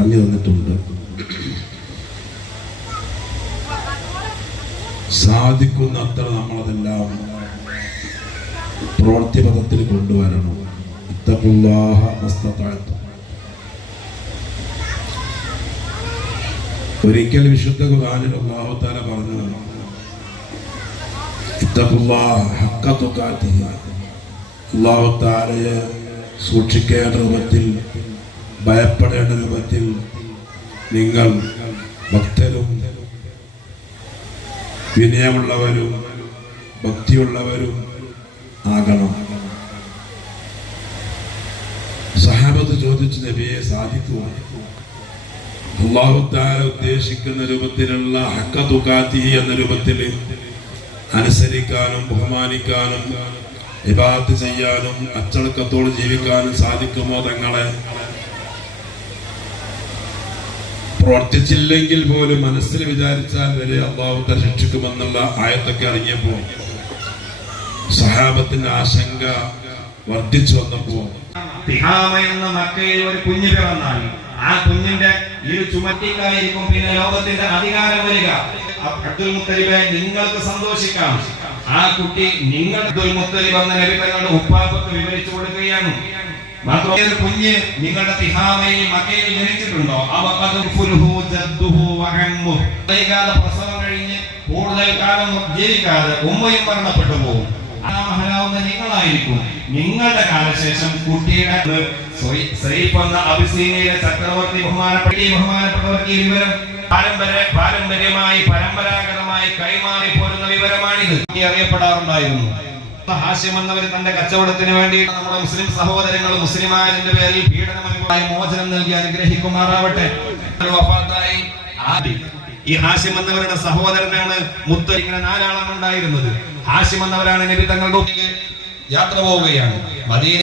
പറഞ്ഞു തന്നിട്ടുണ്ട്. സാധിക്കുന്നത്ര നമ്മളതെല്ലാം പ്രവൃത്തിപഥത്തിൽ കൊണ്ടുവരണം. ഇത്തഖുല്ലാഹ മസ്തതഅ്തും. ഒരിക്കൽ വിശുദ്ധ ഖുർആനിൽ അല്ലാഹു തആല പറഞ്ഞു, ഇത്തഖുല്ലാഹ ഹഖ്ക തുഖാതിഹി. അല്ലാഹു തആലയെ സൂക്ഷിക്കേണ്ട രൂപത്തിൽ, ഭയപ്പെടേണ്ട രൂപത്തിൽ നിങ്ങൾ ഭക്തരും വിനയമുള്ളവരും ഭക്തിയുള്ളവരും ആകണം. സഹാബത്ത് ചോദിച്ചു, നബിയെ സാധിക്കുമോ? അല്ലാഹു തആല ഉദ്ദേശിക്കുന്ന രൂപത്തിലുള്ള ഹഖ്ക തുഖാതിഹി എന്ന രൂപത്തിൽ അനുസരിക്കാനും ബഹുമാനിക്കാനും ഇബാദത്ത് ചെയ്യാനും അച്ചടക്കത്തോട് ജീവിക്കാനും സാധിക്കുമോ തങ്ങളെ? പ്രവർത്തിച്ചില്ലെങ്കിൽ പോലും മനസ്സിൽ വിചാരിച്ചാൽ വരെ അല്ലാഹു തആല ശിക്ഷിക്കുമെന്നുള്ള ആയത്തൊക്കെ അറിഞ്ഞപ്പോൾ സഹാബത്തിന്റെ ആശങ്ക വർദ്ധിച്ചു വന്നപ്പോൾ തിഹാമ എന്ന മക്കയിൽ ഒരു കുഞ്ഞ് പിറന്നാൽ ആ കുഞ്ഞിന്റെ ഇരു ചുമറ്റിലായിരിക്കും പിന്നെ ലോകത്തിന്റെ അധികാരം വരിക. അബ്ദുൽ മുത്തലിബെ, നിങ്ങൾക്ക് സന്തോഷിക്കാം, ആ കുട്ടി നിങ്ങൾ അബ്ദുൽ മുത്തലിബ് എന്ന നബി തങ്ങളുടെ ഉപ്പാപ്പക്ക് വിവരിച്ചു കൊടുക്കുകയാണ്. മാത്രമല്ല കുഞ്ഞ് നിങ്ങളുടെ തിഹാമയിൽ മക്കയിൽ ജനിച്ചിട്ടുണ്ടോ? പ്രസവം കഴിഞ്ഞ് കൂടുതൽ കാലം ജീവിക്കാതെ ഉമ്മയും മരണപ്പെട്ടു പോകും. നിങ്ങളായിരിക്കും. നിങ്ങളുടെ കാലശേഷം കുട്ടിയുടെ അബിസീനിയയിലെ ചക്രവർത്തി ബഹുമാനപ്പെട്ടവർക്ക് ഈ വിവരം പാരമ്പര്യമായി പരമ്പരാഗതമായി കൈമാറി പോരുന്ന വിവരമാണിത്. അറിയപ്പെടാറുണ്ടായിരുന്നു. ഹാഷിം എന്നവർ തന്റെ കച്ചവടത്തിന് വേണ്ടി നമ്മുടെ മുസ്ലിം സഹോദരങ്ങൾ മുസ്ലിമായതിന്റെ പേരിൽ പീഡനമനുഭവമായി മോചനം നൽകി അനുഗ്രഹിക്കുമാറാവട്ടെ. ഈ ഹാഷിം എന്നവരുടെ സഹോദരനാണ് മുത്തലിബ്. ഇങ്ങനെ 4 ആളാണ് ഉണ്ടായിരുന്നത്. ഹാഷിം എന്നവരാണ് നബി തങ്ങളുടെ യാത്ര പോവുകയാണ്. മദീന